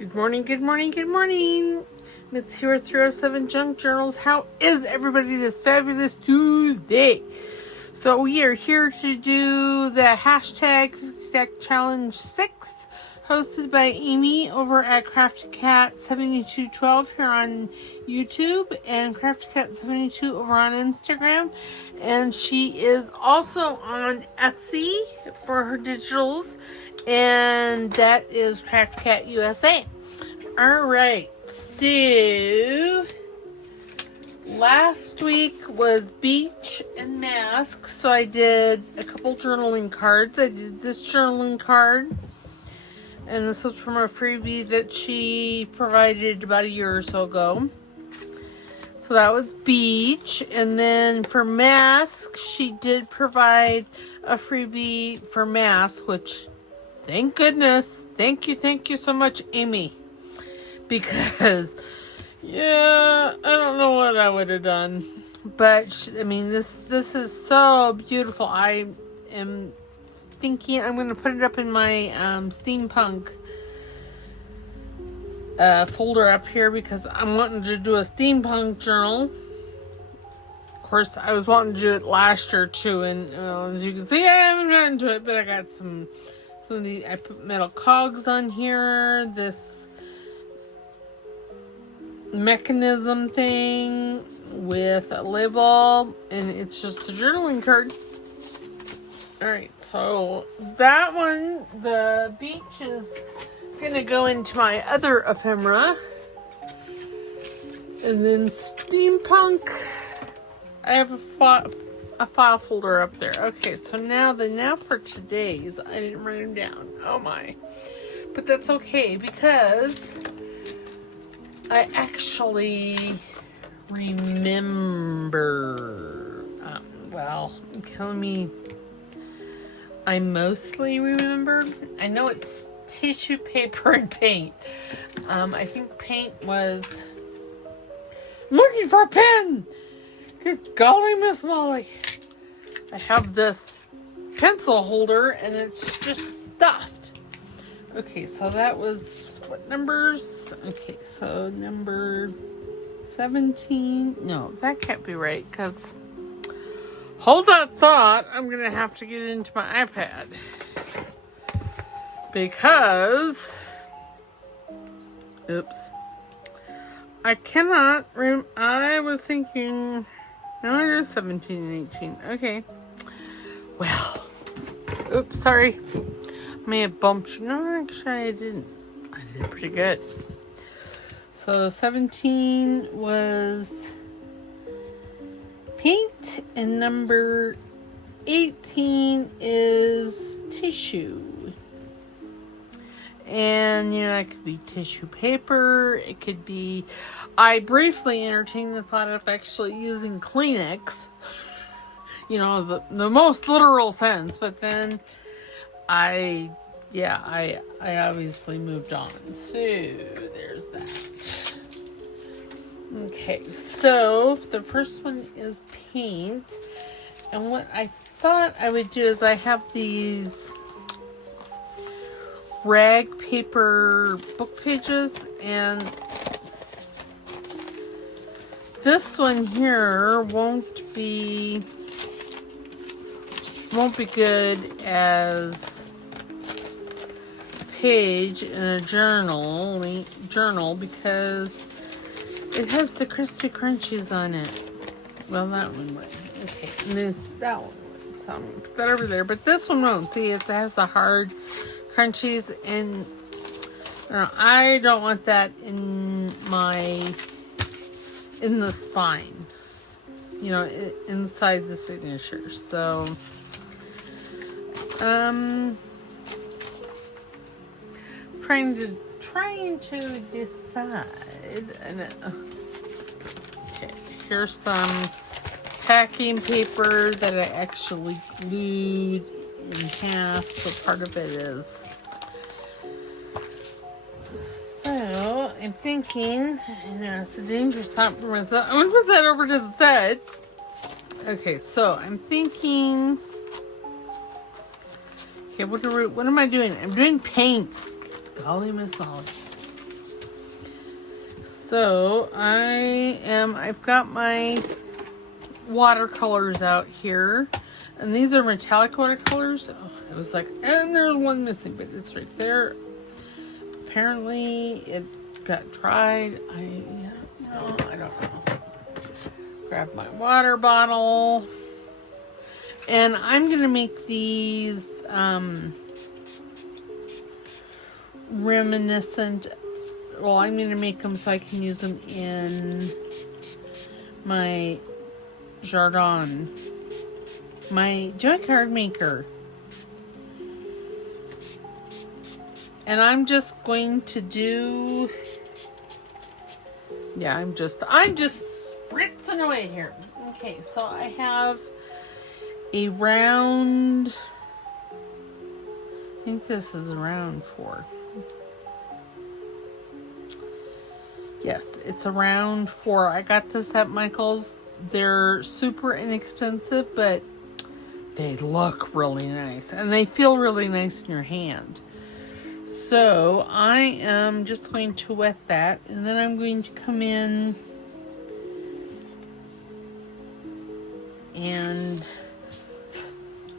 Good morning, good morning, good morning. It's here at 307 Junk Journals. How is everybody this fabulous Tuesday? So we are here to do the hashtag Stack Challenge 6, hosted by Amy over at Crafty Cat 7212 here on YouTube and Crafty Cat 72 over on Instagram. And she is also on Etsy for her digitals, and that is Crafty Cat USA. Alright, so last week was beach and mask, so I did a couple journaling cards. I did this journaling card, and this was from a freebie that she provided about a year or so ago. So that was beach. And then for mask, she did provide a freebie for mask, which, thank goodness. Thank you so much, Amy. Because, yeah, I don't know what I would have done. But, I mean, this is so beautiful. I am thinking I'm going to put it up in my steampunk folder up here, because I'm wanting to do a steampunk journal. Of course, I was wanting to do it last year too, and as you can see, I haven't gotten to it, but I got some of the, I put metal cogs on here, this mechanism thing with a label, and it's just a journaling card. Alright, so that one, the beach, is gonna go into my other ephemera. And then steampunk, I have a file folder up there. Okay, so now for today's, I didn't write them down. Oh my. But that's okay, because I actually remember, I mostly remembered. I know it's tissue paper and paint. I think paint was, I'm looking for a pen. Good golly, Miss Molly. I have this pencil holder and it's just stuffed. Okay, so that was what numbers? Okay, so number 17. No, that can't be right, because hold that thought. I'm going to have to get into my iPad. Because, oops, I cannot, I was thinking, no, it is 17 and 18, okay, well, oops, sorry, may have bumped you, no, actually I didn't, I did pretty good. So 17 was paint, and number 18 is tissue. And, it could be tissue paper. It could be, I briefly entertained the thought of actually using Kleenex. The most literal sense. But then I obviously moved on. So, there's that. Okay, so the first one is paint. And what I thought I would do is I have these rag paper book pages, and this one here won't be good as a page in a journal because it has the crispy crunchies on it. Well, that one would. Okay, and that one would. So I'm gonna put that over there, but this one won't. See, it has the hard crunchies, and I don't want that in the spine, inside the signature. So trying to decide. Okay, here's some packing paper that I actually glued in half, so part of it is. So I'm thinking, it's a dangerous thought for myself. I'm gonna put that over to the side. Okay, so I'm thinking. Okay, what am I doing? I'm doing paint. Golly, Miss Molly. So I've got my watercolors out here, and these are metallic watercolors. Oh, it was like, and there's one missing, but it's right there. Apparently it got dried. I don't know. Grab my water bottle, and I'm gonna make these reminiscent. Well, I'm gonna make them so I can use them in my Jardin, my joy card maker. And I'm just going to do, yeah, I'm just spritzing away here. Okay, so I have a round, I think this is round 4. Yes, it's a round 4. I got this at Michael's. They're super inexpensive, but they look really nice. And they feel really nice in your hand. So I am just going to wet that. And then I'm going to come in and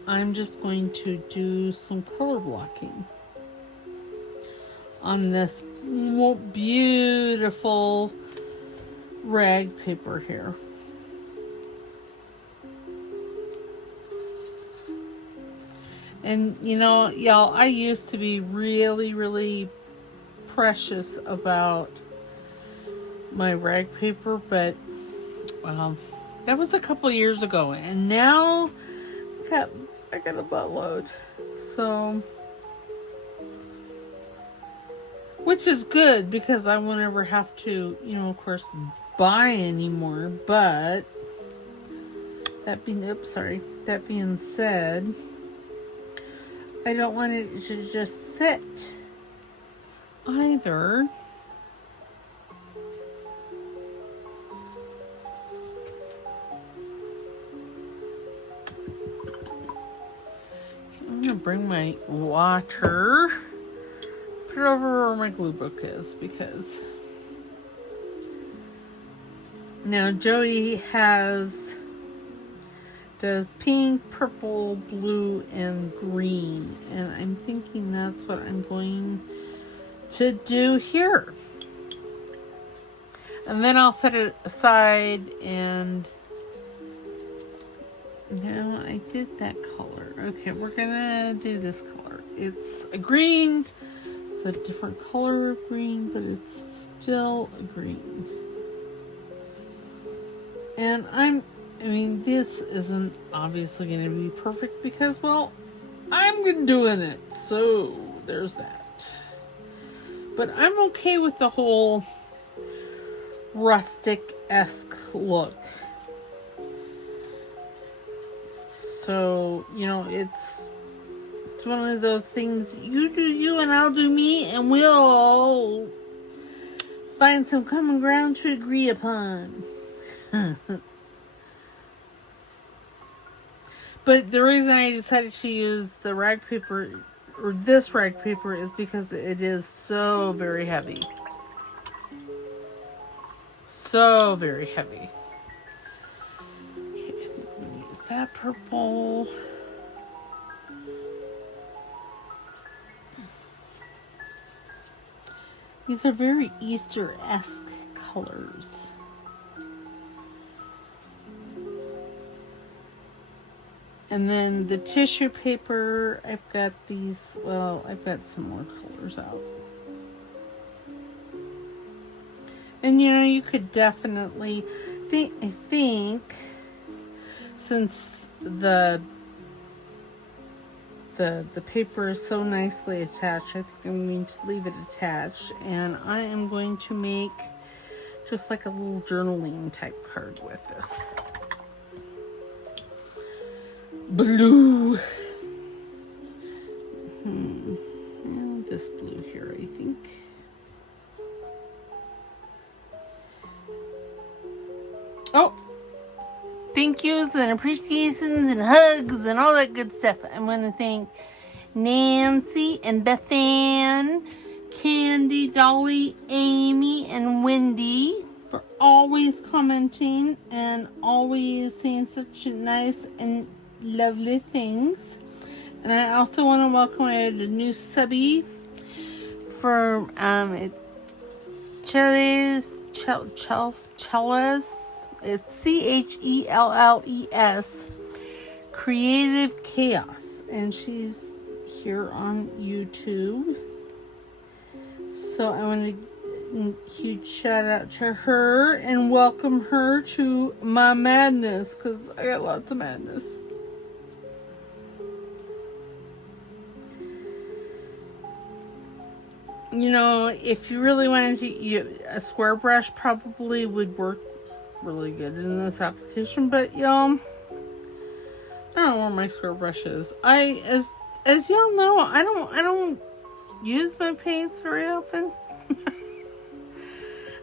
I'm just going to do some color blocking on this beautiful rag paper here. And you know, y'all, I used to be really, really precious about my rag paper, but that was a couple years ago, and now I got a buttload. So, which is good because I won't ever have to, you know, of course, buy anymore. But that being said, I don't want it to just sit either. I'm gonna bring my water, put it over where my glue book is, because now Joey does pink, purple, blue, and green, and I'm thinking that's what I'm going to do here. And then I'll set it aside, and now I did that color. Okay, we're gonna do this color. It's a green. It's a different color of green, but it's still a green. And I mean, this isn't obviously going to be perfect because, well, I'm doing it. So, there's that. But I'm okay with the whole rustic-esque look. So, you know, it's one of those things, you do you and I'll do me, and we'll find some common ground to agree upon. But the reason I decided to use the rag paper, or this rag paper, is because it is so very heavy. So very heavy. Okay, I'm going to use that purple. These are very Easter-esque colors. And then the tissue paper, I've got these, well, I've got some more colors out. And you know, you could definitely, I think, since the paper is so nicely attached, I think I'm going to leave it attached. And I am going to make just like a little journaling type card with this. Blue. And this blue here, I think. Oh, thank yous and appreciations and hugs and all that good stuff. I want to thank Nancy and Bethan, Candy, Wendy, Dolly, Amy, and Wendy for always commenting and always saying such nice and lovely things. And I also want to welcome a new subby for Chelles. It's CHELLES Creative Chaos, and she's here on YouTube. So I want to huge shout out to her and welcome her to my madness, because I got lots of madness. You know, if you really wanted to, a square brush probably would work really good in this application, but y'all, I don't know where my square brush is. As y'all know, I don't use my paints very often.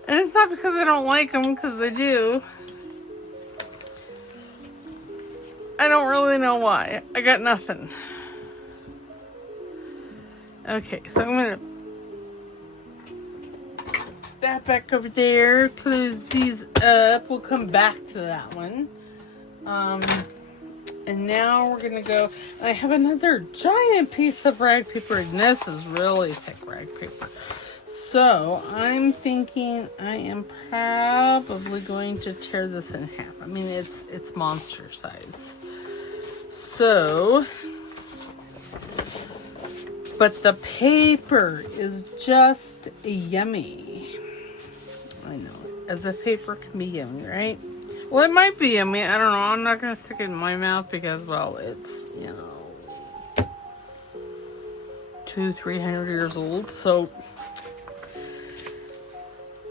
And it's not because I don't like them, because I do. I don't really know why. I got nothing. Okay, so I'm going to put that back over there, close these up. We'll come back to that one. And now we're going to go. I have another giant piece of rag paper, and this is really thick rag paper. So I'm thinking I am probably going to tear this in half. I mean, it's monster size. So, but the paper is just yummy. I know, as a paper can be yummy, right? Well, it might be yummy. I don't know. I'm not going to stick it in my mouth because, well, it's, 200-300 years old. So,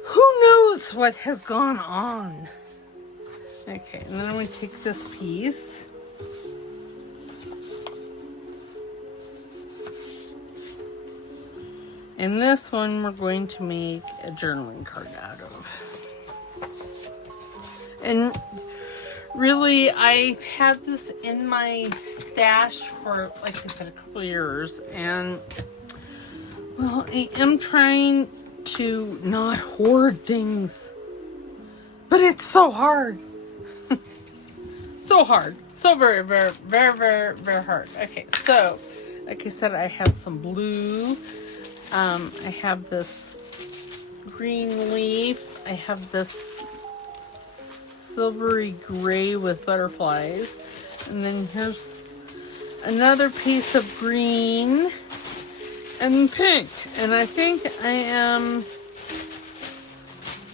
who knows what has gone on? Okay, and then I'm going to take this piece. And this one we're going to make a journaling card out of. And really, I've had this in my stash for, like I said, a couple of years. And, well, I am trying to not hoard things, but it's so hard. So hard. So very, very, very, very, very hard. Okay, so, like I said, I have some blue. I have this green leaf. I have this silvery gray with butterflies. And then here's another piece of green and pink. And I think I am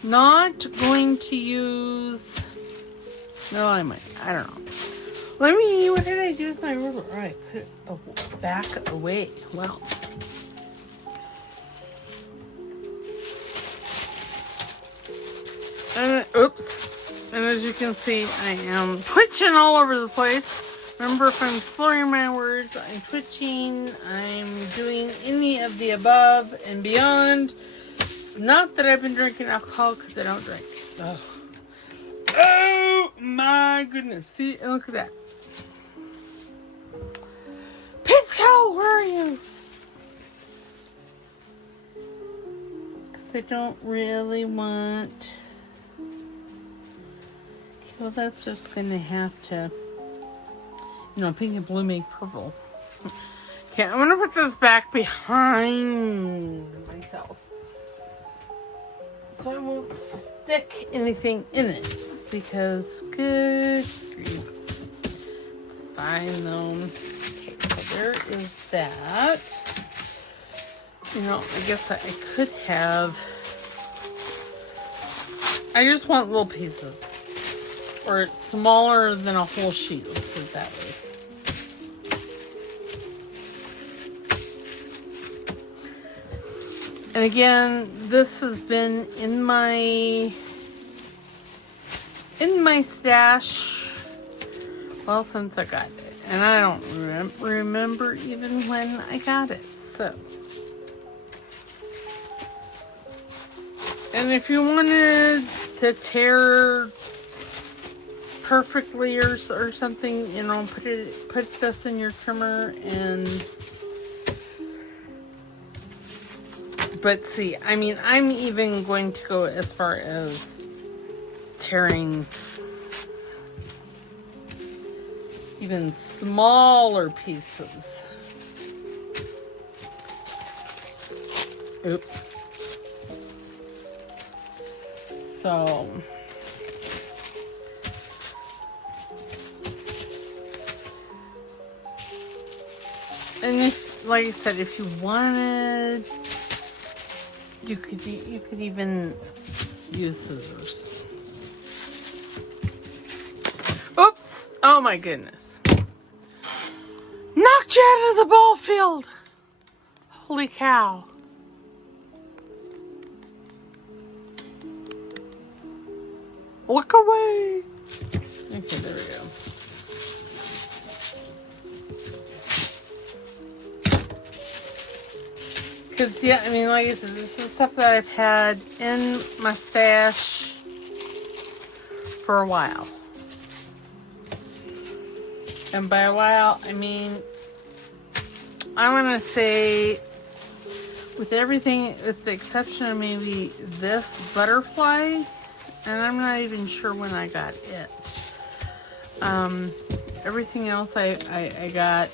not going to use... No, I might. I don't know. What did I do with my ruler? Oh, I put it back away. Well. Oops. And as you can see, I am twitching all over the place. Remember, if I'm slurring my words, I'm twitching, I'm doing any of the above and beyond. Not that I've been drinking alcohol, because I don't drink. Oh. Oh my goodness. See, and look at that. Paper towel, where are you? Because I don't really want... Well, that's just going to have to, pink and blue make purple. Okay, I'm going to put this back behind myself, so I won't stick anything in it, because good grief. It's fine though. Okay, so there is that. I guess I could have, I just want little pieces. Or smaller than a whole sheet, let's put it that way. And again, this has been in my stash, well, since I got it. And I don't remember even when I got it, so. And if you wanted to tear perfectly or something, put this in your trimmer and But see, I mean, I'm even going to go as far as tearing even smaller pieces. Oops. So, and if, like I said, if you wanted, you could even use scissors. Oops! Oh my goodness! Knocked you out of the ball field! Holy cow! Look away! Okay, there we go. Because, yeah, I mean, like I said, this is stuff that I've had in my stash for a while. And by a while, I mean, I want to say, with everything, with the exception of maybe this butterfly, and I'm not even sure when I got it. Everything else I got,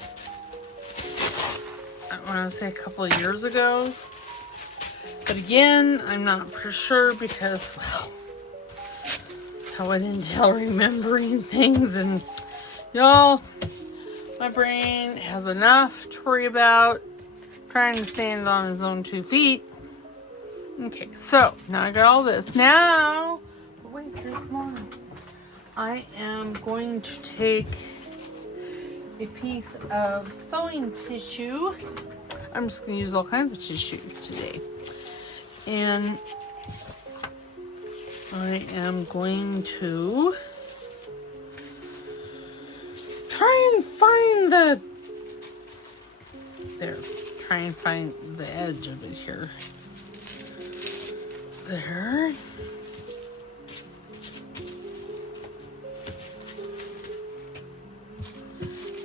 I want to say a couple of years ago. But again, I'm not for sure because, well, how I didn't tell remembering things. And y'all, my brain has enough to worry about trying to stand on his own 2 feet. Okay, so now I got all this. Now, wait, there's more. I am going to take a piece of sewing tissue. I'm just going to use all kinds of tissue today. And I am going to try and find the, there, try and find the edge of it here. There.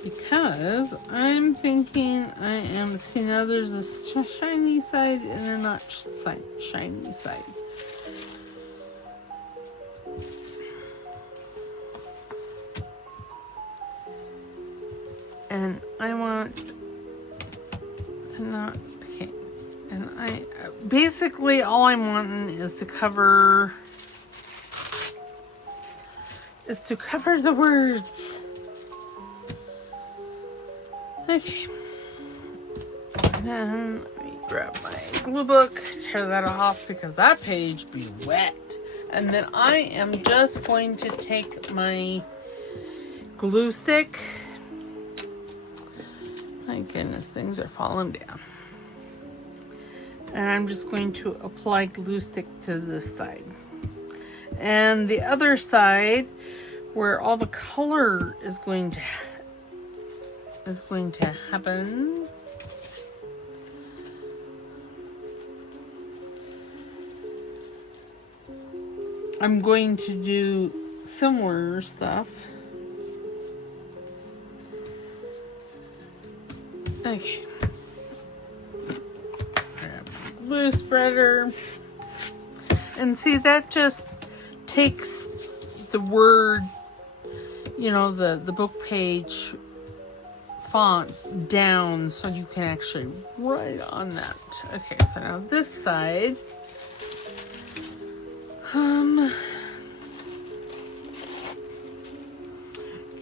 Because I'm thinking I am, see now there's a shiny side and a not shiny side. And I want to not, okay. And I, basically all I'm wanting is to cover the words. Okay. And then let me grab my glue book, tear that off because that page be wet. And then I am just going to take my glue stick. My goodness, things are falling down. And I'm just going to apply glue stick to this side. And the other side, where all the color is going to happen. I'm going to do similar stuff. Okay. Grab a glue spreader. And see, that just takes the word, you know, the book page font down so you can actually write on that. Okay, so now this side.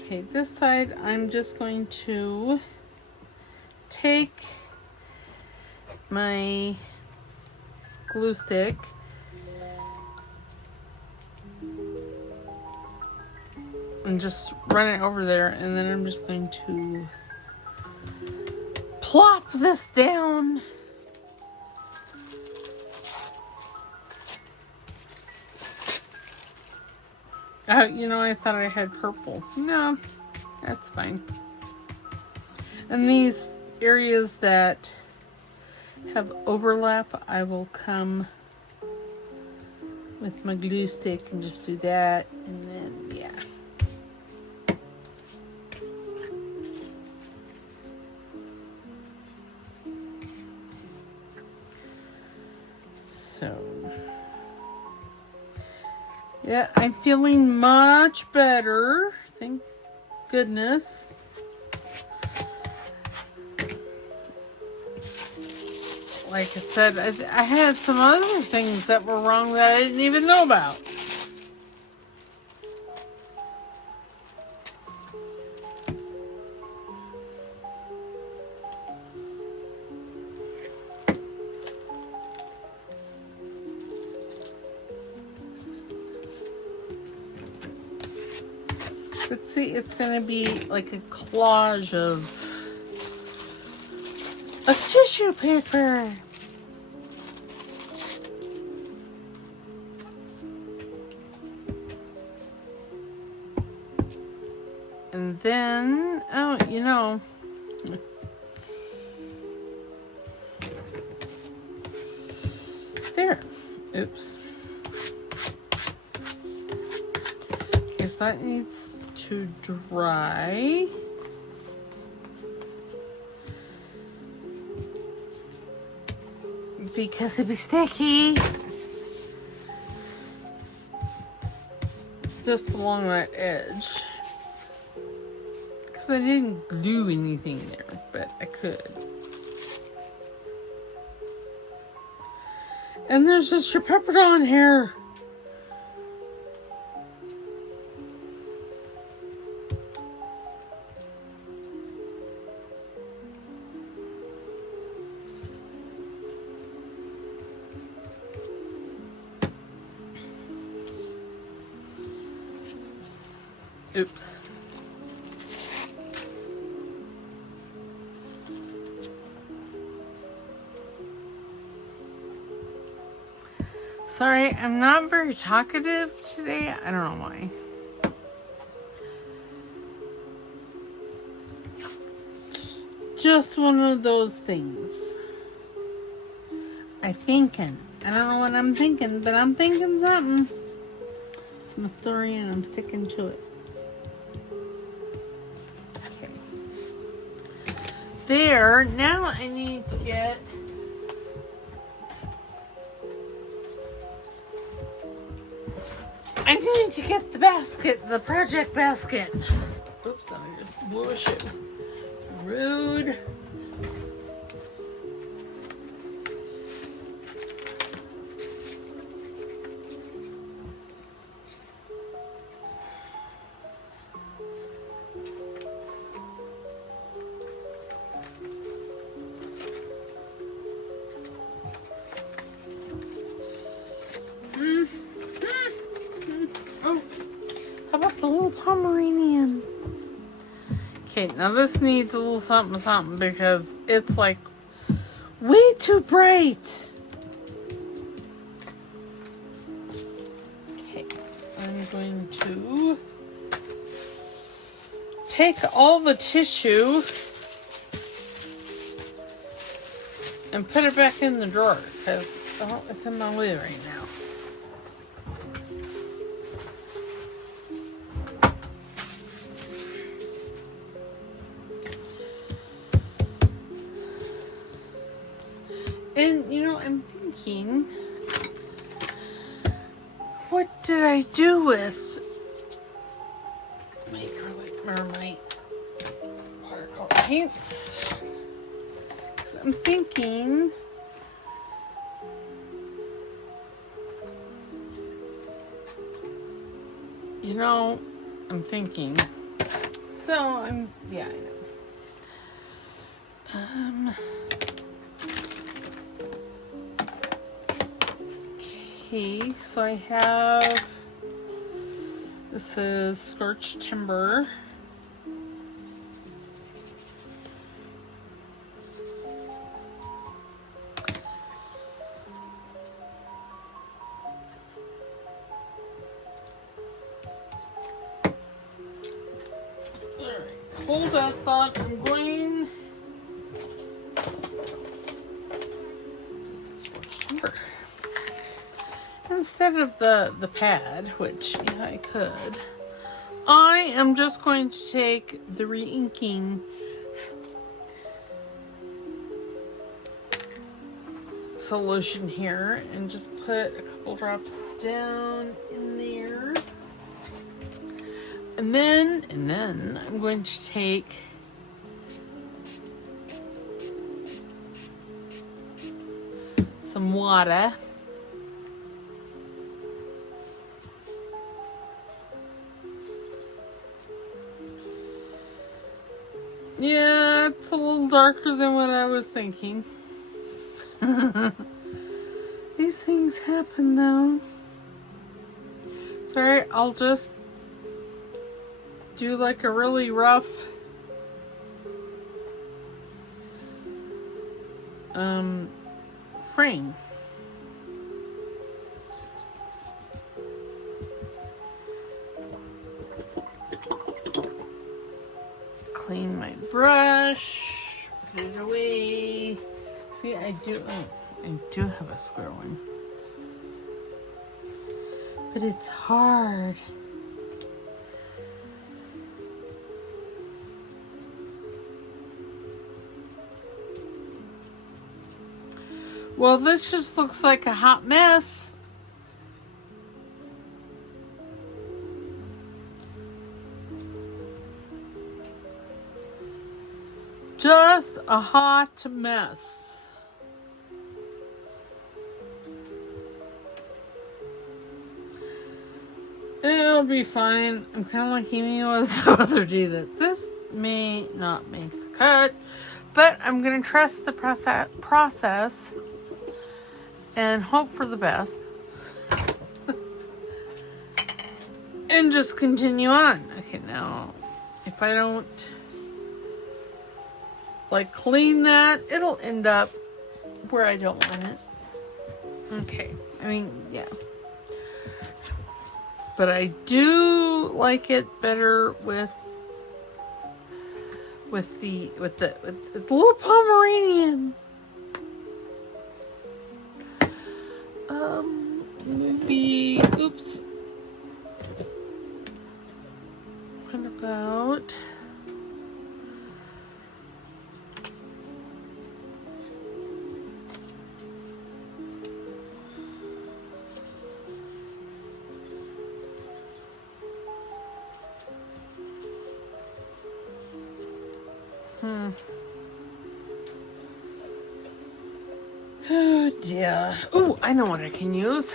Okay, this side I'm just going to take my glue stick and just run it over there, and then I'm just going to plop this down. You know, I thought I had purple. No, that's fine. And these areas that have overlap, I will come with my glue stick and just do that, and then, yeah. So, yeah, I'm feeling much better. Thank goodness. Like I said, I had some other things that were wrong that I didn't even know about. But see, it's going to be like a collage of tissue paper. And then, oh, you know, there. Oops. Guess that needs to dry. Because it'd be sticky. Just along that edge. Because I didn't glue anything there, but I could. And there's just your pepperoni hair. Oops. Sorry, I'm not very talkative today. I don't know why. Just one of those things. I'm thinking. I don't know what I'm thinking, but I'm thinking something. It's my story and I'm sticking to it. There, now I need to get the basket, the project basket. Oops, I just blew a shoe. Rude. Pomeranian. Okay, now this needs a little something something because it's like way too bright. Okay, I'm going to take all the tissue and put it back in the drawer because it's in my way right now. And, you know, I'm thinking, what did I do with my acrylic or my watercolor paints? Because I'm thinking, you know, so yeah, I know. Okay, so I have, this is Scorched Timber. Alright, hold that thought, I'm going, this is Scorched Timber. Instead of the pad, which yeah, I could, I am just going to take the re-inking solution here and just put a couple drops down in there. And then I'm going to take some water. Yeah, it's a little darker than what I was thinking. These things happen though. Sorry, I'll just do like a really rough frame. Clean my brush, put it away. See, I do have a square one, but it's hard. Well, this just looks like a hot mess. Just a hot mess. It'll be fine. I'm kind of like Amy was the other day that this may not make the cut, but I'm going to trust the process and hope for the best. And just continue on. Okay, now, if I don't like clean that, it'll end up where I don't want it. Okay, I mean, yeah. But I do like it better with the little Pomeranian. Maybe, oops. What about oh dear. Oh, I know what I can use.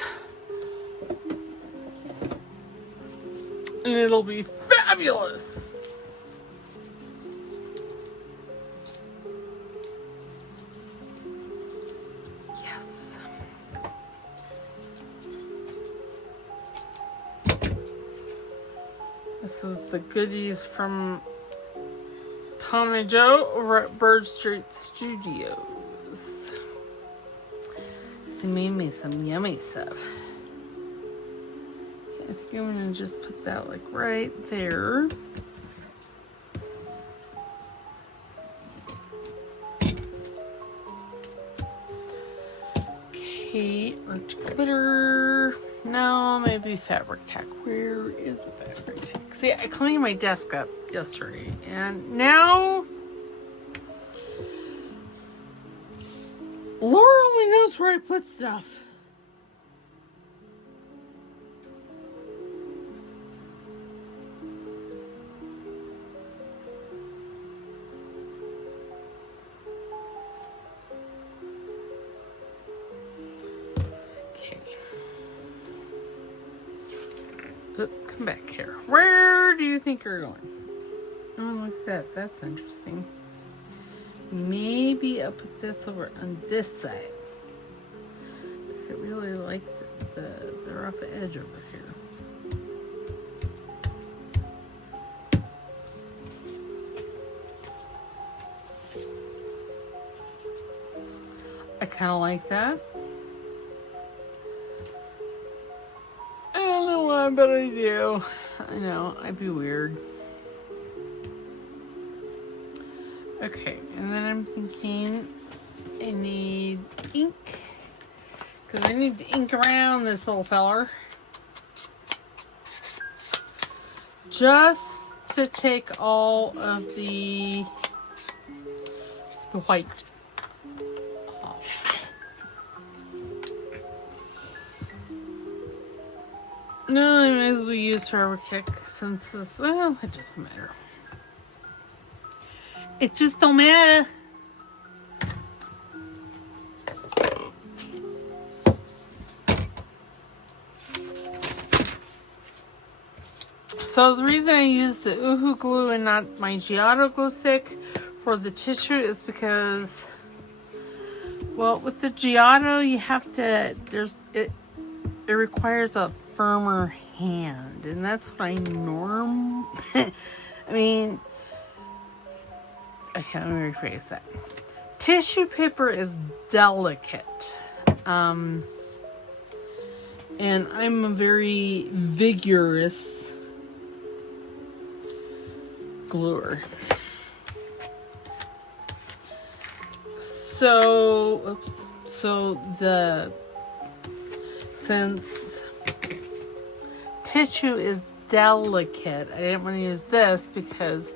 And it'll be fabulous. Yes. This is the goodies from Tom and Joe over at Bird Street Studios. They made me some yummy stuff. I think I'm going to just put that like right there. Okay, let's glitter. No, maybe fabric tack. Where is the fabric tack? See, I cleaned my desk up yesterday, and now Laura only knows where I put stuff. Come back here. Where do you think you're going? Oh, look at that. That's interesting. Maybe I'll put this over on this side. I really like the rough edge over here. I kind of like that. I don't know why, but I do. I know, I'd be weird. Okay, and then I'm thinking I need ink, because I need to ink around this little feller. Just to take all of the white off. No, I might as well use Harbor Kick since this, well, it doesn't matter. It just don't matter. So the reason I use the Uhu glue and not my Giotto glue stick for the tissue is because, well, with the Giotto you have to, it requires a firmer hand, and that's what I I mean, okay, let me rephrase that. Tissue paper is delicate. And I'm a very vigorous gluer. So, since tissue is delicate, I didn't want to use this because,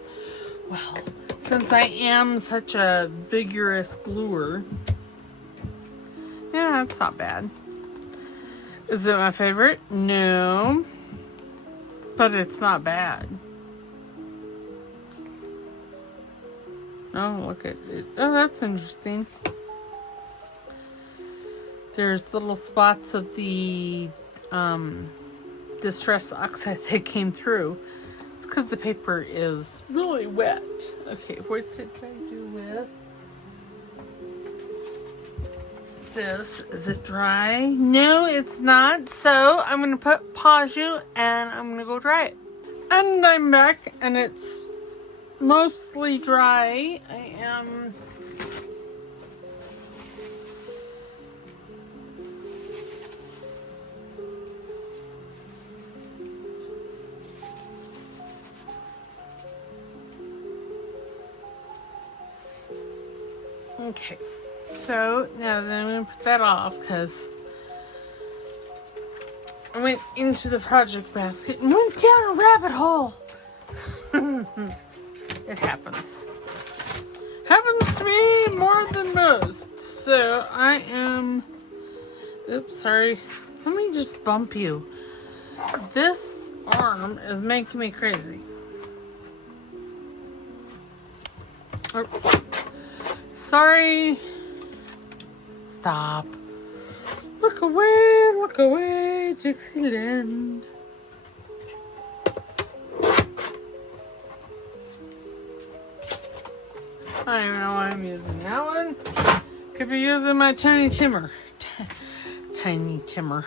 well, since I am such a vigorous gluer, yeah, it's not bad. Is it my favorite? No, but it's not bad. Oh, look at it. Oh, that's interesting. There's little spots of the distress oxide that came through. It's because the paper is really wet. Okay, what did I do with this? Is it dry? No, it's not. So I'm going to put Postage and I'm going to go dry it. And I'm back and it's mostly dry. I am okay. So now then I'm going to put that off because I went into the project basket and went down a rabbit hole. It happens. Happens to me more than most. So I am, oops, sorry. Let me just bump you. This arm is making me crazy. Oops. Sorry. Stop. Look away, Dixieland. I don't even know why I'm using that one. Could be using my tiny trimmer. Tiny trimmer.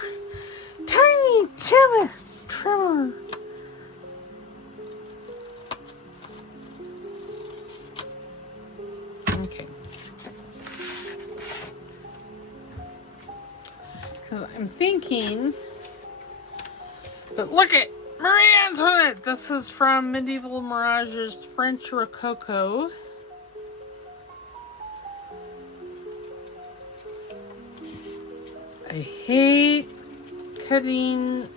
Okay. Because I'm thinking, but look at Marie Antoinette. This is from Medieval Mirage's French Rococo. I hate cutting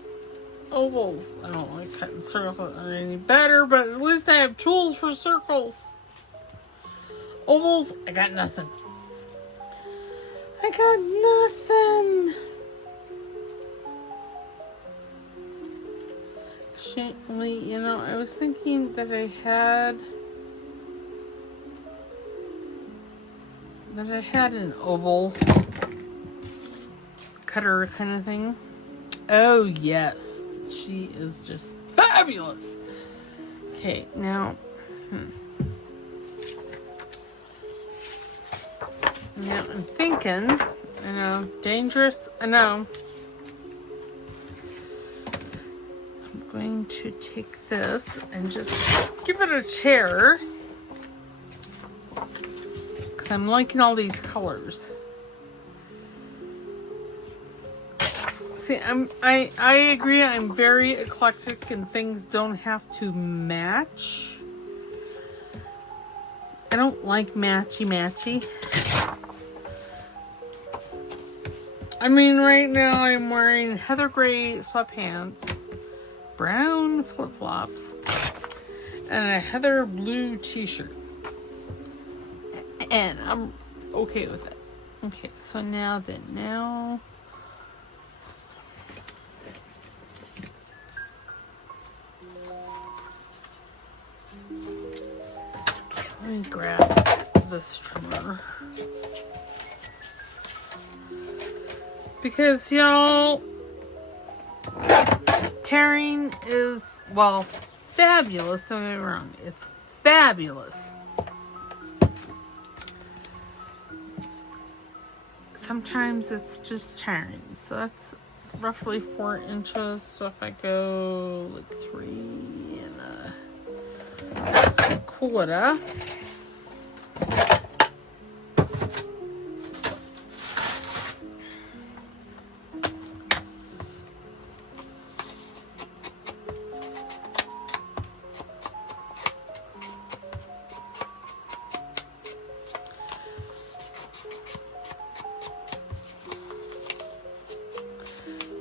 ovals. I don't like cutting circles any better, but at least I have tools for circles. Ovals, I got nothing. Actually, you know, I was thinking that I had an oval cutter kind of thing. Oh yes, she is just fabulous. Okay, now now I'm thinking, I know, dangerous, I know. I'm going to take this and just give it a tear because I'm liking all these colors. See, I agree. I'm very eclectic and things don't have to match. I don't like matchy. I mean, right now I'm wearing heather gray sweatpants, brown flip-flops, and a heather blue t-shirt. And I'm okay with it. Okay, so now me grab this trimmer. Because, y'all, tearing is, well, fabulous. Don't get me wrong. It's fabulous. Sometimes it's just tearing. So that's roughly 4 inches. So if I go like 3 1/4.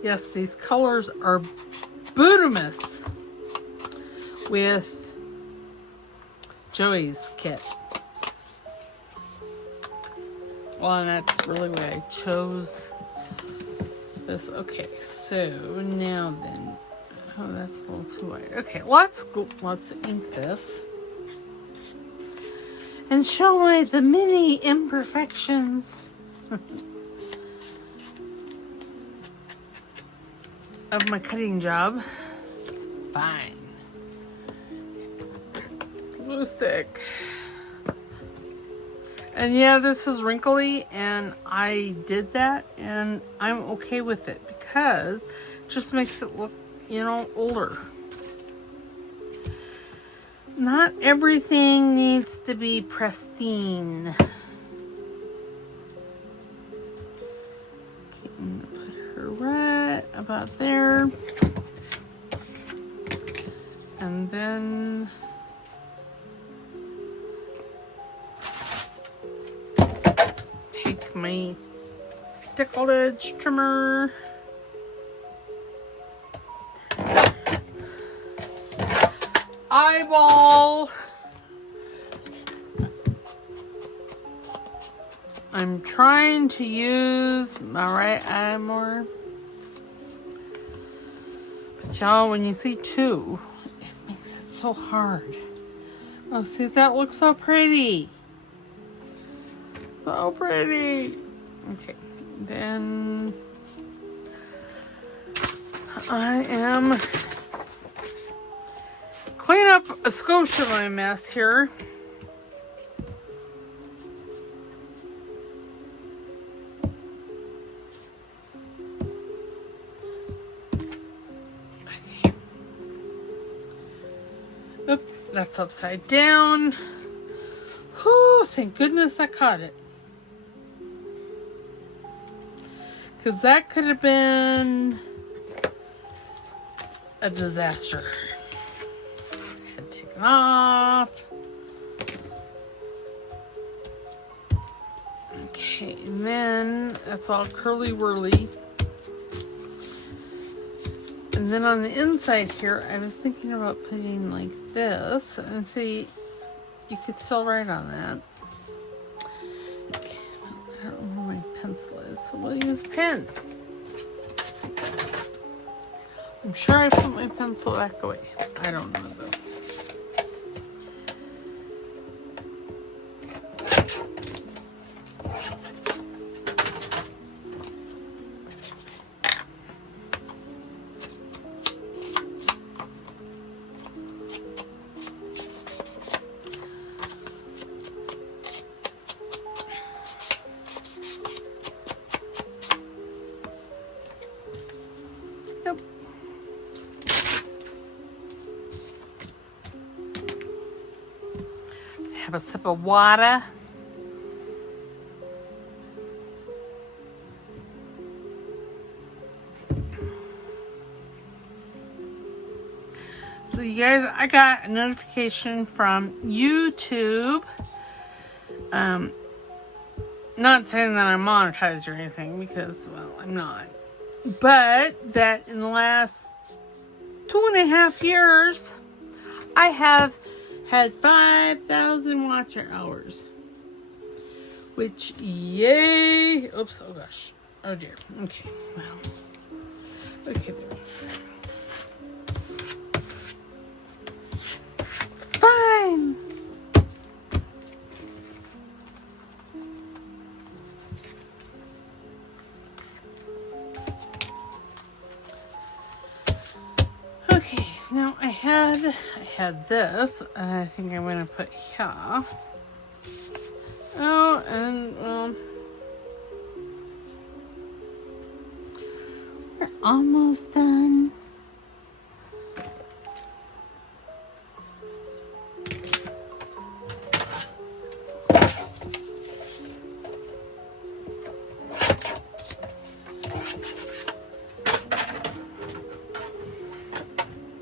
Yes, these colors are bootimus with Joey's kit. Well, and that's really why I chose this. Okay, so now then, oh, that's a little too white. Okay, let's ink this and show me the many imperfections of my cutting job. It's fine. Glue stick. And yeah, this is wrinkly, and I did that, and I'm okay with it because it just makes it look, you know, older. Not everything needs to be pristine. Okay, I'm gonna put her right about there. And then take my deckle edge trimmer. Eyeball. I'm trying to use my right eye more. But y'all, when you see 2, it makes it so hard. Oh, see, that looks so pretty. So pretty. Okay, then I am clean up a skosh of my mess here. Okay. Oop, that's upside down. Whew, thank goodness I caught it. Because that could have been a disaster. Had taken off. Okay, and then that's all curly whirly. And then on the inside here, I was thinking about putting like this, and see, you could still write on that. Okay, well, I don't know where my pencil is, so we'll use a pen. I'm sure I put my pencil back away. I don't know though. Have a sip of water. So you guys, I got a notification from YouTube. Not saying that I'm monetized or anything, because, well, I'm not. But that in the last 2.5 years, I have had 5,000 watcher hours. Which, yay! Oops, oh gosh. Oh dear. Okay, well. Okay, there. It's fine. I had this. I think I'm going to put here. Oh, and we're almost done.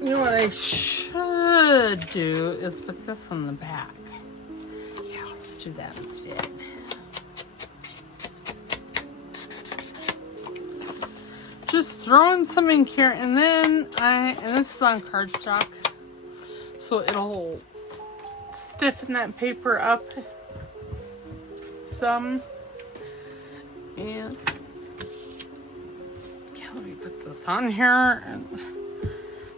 You know what I should do is put this on the back. Yeah, let's do that instead. Just throwing some ink here, and then and this is on cardstock, so it'll stiffen that paper up some. And yeah, let me put this on here. And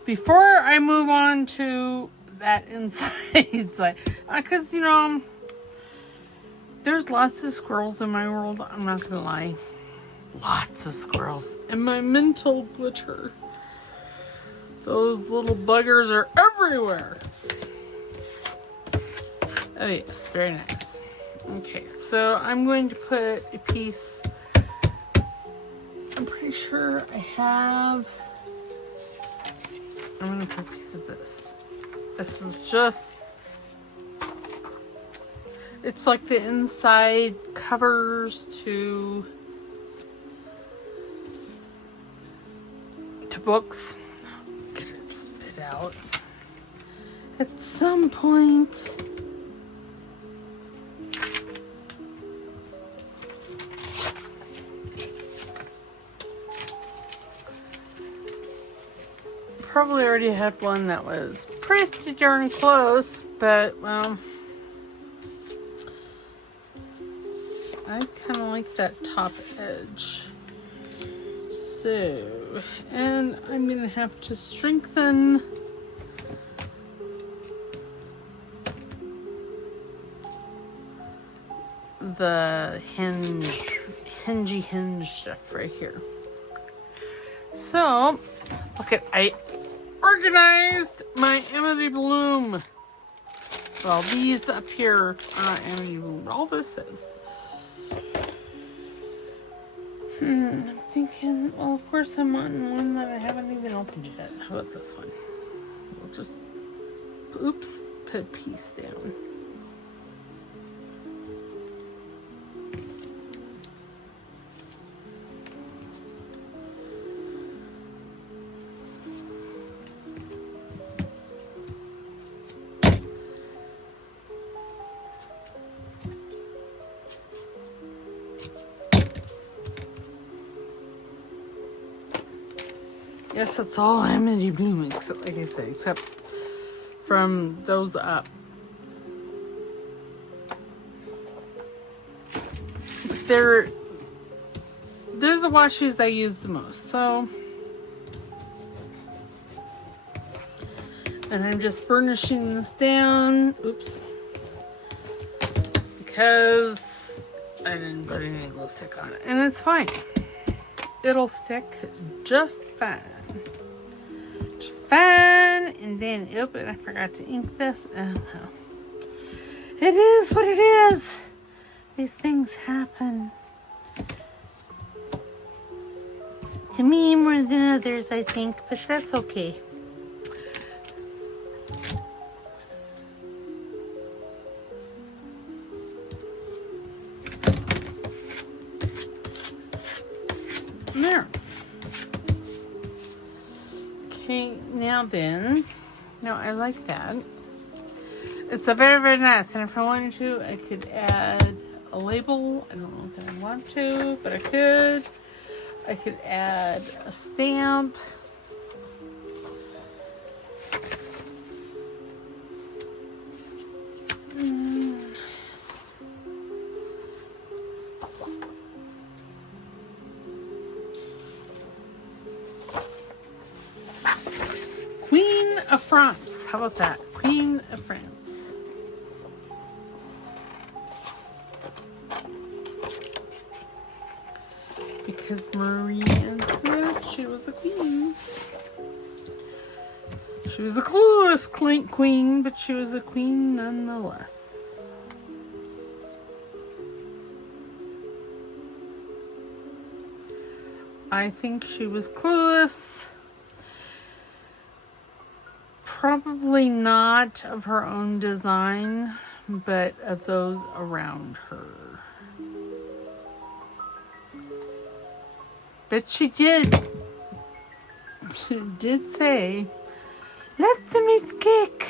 before I move on to that inside side, because you know, there's lots of squirrels in my world. I'm not gonna lie. Lots of squirrels and my mental glitter. Those little buggers are everywhere. Oh yes, very nice. Okay, so I'm going to put a piece. I'm pretty sure I have. I'm going to put a piece of this. This is just. It's like the inside covers to books. Get it spit out at some point. Probably already had one that was pretty darn close, but well, I kind of like that top edge. So, and I'm going to have to strengthen the hinge stuff right here. So, look at, I organized my Amity Bloom. Well, these up here are not Amity Bloom. All this is. I'm thinking, well, of course I'm on one that I haven't even opened yet. How about this one? We'll just, oops, put a piece down. Yes, it's all Amity Bloom, except, like I said, except from those up. But they're the washes I use the most, so. And I'm just burnishing this down. Oops. Because I didn't put any glue stick on it. And it's fine. It'll stick just fine. Just fine. And then, oop, and I forgot to ink this. Oh, well. It is what it is. These things happen. To me more than others, I think. But that's okay. There. Okay, now then, no, I like that. It's a very, very nice. And if I wanted to, I could add a label. I don't know if I want to, but I could. I could add a stamp. Queen of France. How about that? Queen of France. Because Marie Antoinette, she was a queen. She was a clueless queen, but she was a queen nonetheless. I think she was clueless. Probably not of her own design, but of those around her. But she did say, let them eat cake.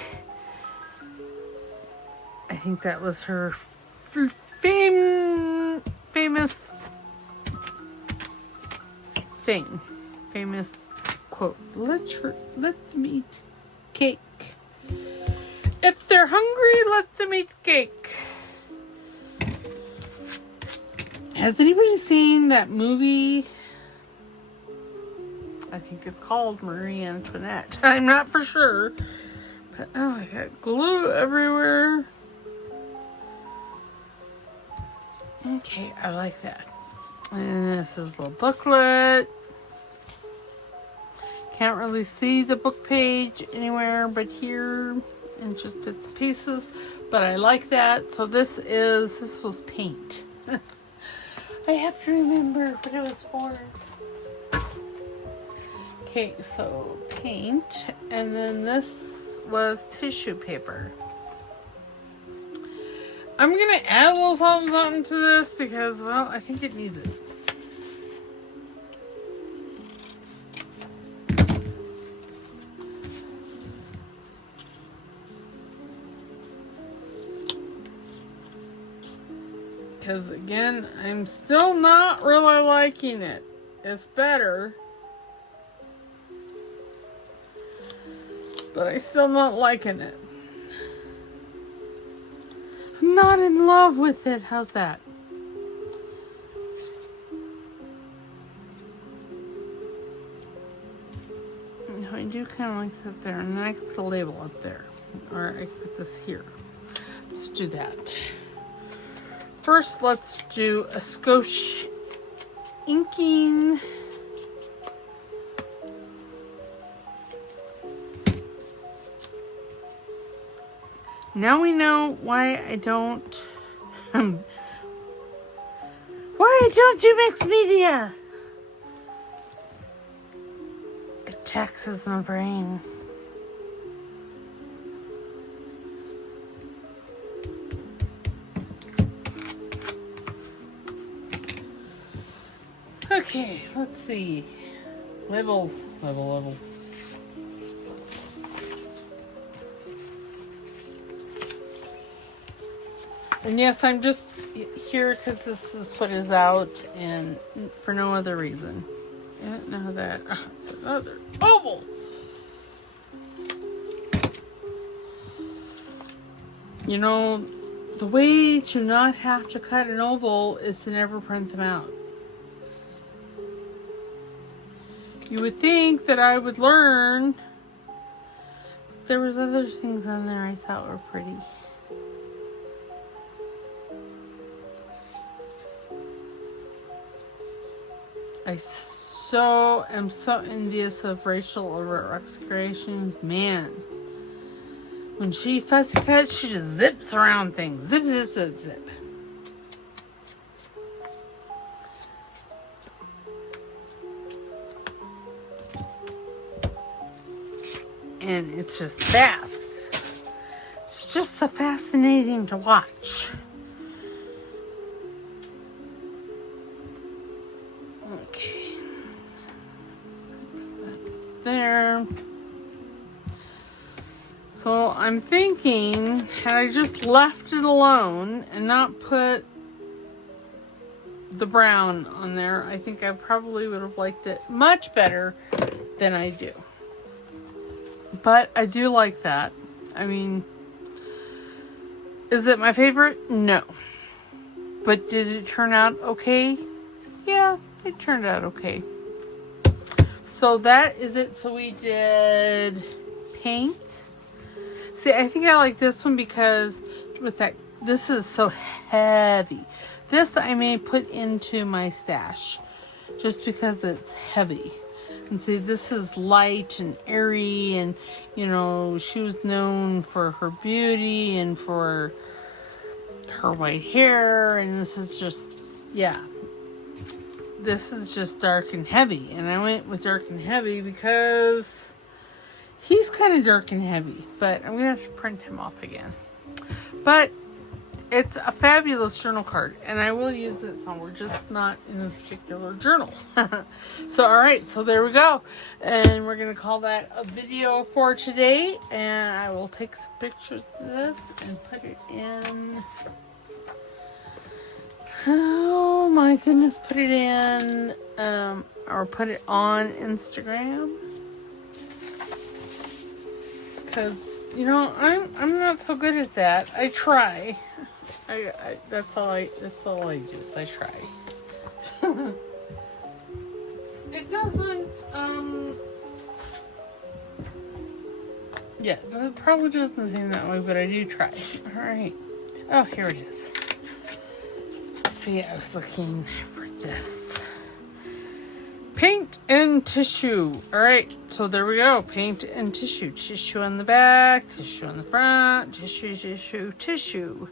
I think that was her famous thing. Famous quote. Let them eat cake. If they're hungry, let them eat cake. Has anybody seen that movie? I think it's called Marie Antoinette. I'm not for sure. But oh, I got glue everywhere. Okay, I like that. And this is a little booklet. Can't really see the book page anywhere but here, and just bits and pieces. But I like that. So this was paint. I have to remember what it was for. Okay, so paint, and then this was tissue paper. I'm gonna add a little something to this because, well, I think it needs it. Because again, I'm still not really liking it. It's better, but I'm still not liking it. I'm not in love with it. How's that? No, I do kind of like that there. And then I can put a label up there. Or I can put this here. Let's do that. First, let's do a skosh inking. Now we know why I don't do mixed media. It taxes my brain. Okay, let's see. Level. And yes, I'm just here because this is what is out and for no other reason. Yeah, now that it's another oval. You know, the way to not have to cut an oval is to never print them out. You would think that I would learn. There was other things on there I thought were pretty. I am so envious of Rachel over at Roxy Creations. Man, when she fussy cuts, she just zips around things. Zip, zip, zip, zip. And it's just fast. It's just so fascinating to watch. Okay. Put that there. So I'm thinking, had I just left it alone and not put the brown on there, I think I probably would have liked it much better than I do. But I do like that. I mean, is it my favorite? No. But did it turn out okay? Yeah, it turned out okay. So that is it. So we did paint. See, I think I like this one because with that, this is so heavy. This I may put into my stash just because it's heavy. And see, this is light and airy, and you know, she was known for her beauty and for her white hair, and this is just, yeah, this is just dark and heavy. And I went with dark and heavy because he's kind of dark and heavy, but I'm gonna have to print him off again. But it's a fabulous journal card, and I will use it somewhere, just not in this particular journal. So, all right, so there we go. And we're going to call that a video for today. And I will take some pictures of this and put it in. Oh, my goodness. Put it in, or put it on Instagram. Because, you know, I'm not so good at that. I try. That's all I do is I try. It doesn't, yeah, it probably doesn't seem that way, but I do try. All right. Oh, here it is. See, I was looking for this. Paint and tissue. All right, so there we go. Paint and tissue. Tissue on the back, tissue on the front, tissue.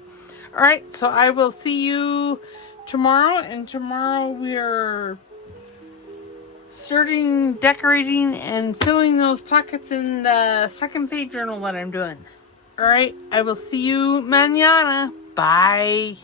All right, so I will see you tomorrow, and tomorrow we are starting decorating and filling those pockets in the second page journal that I'm doing. All right, I will see you mañana. Bye.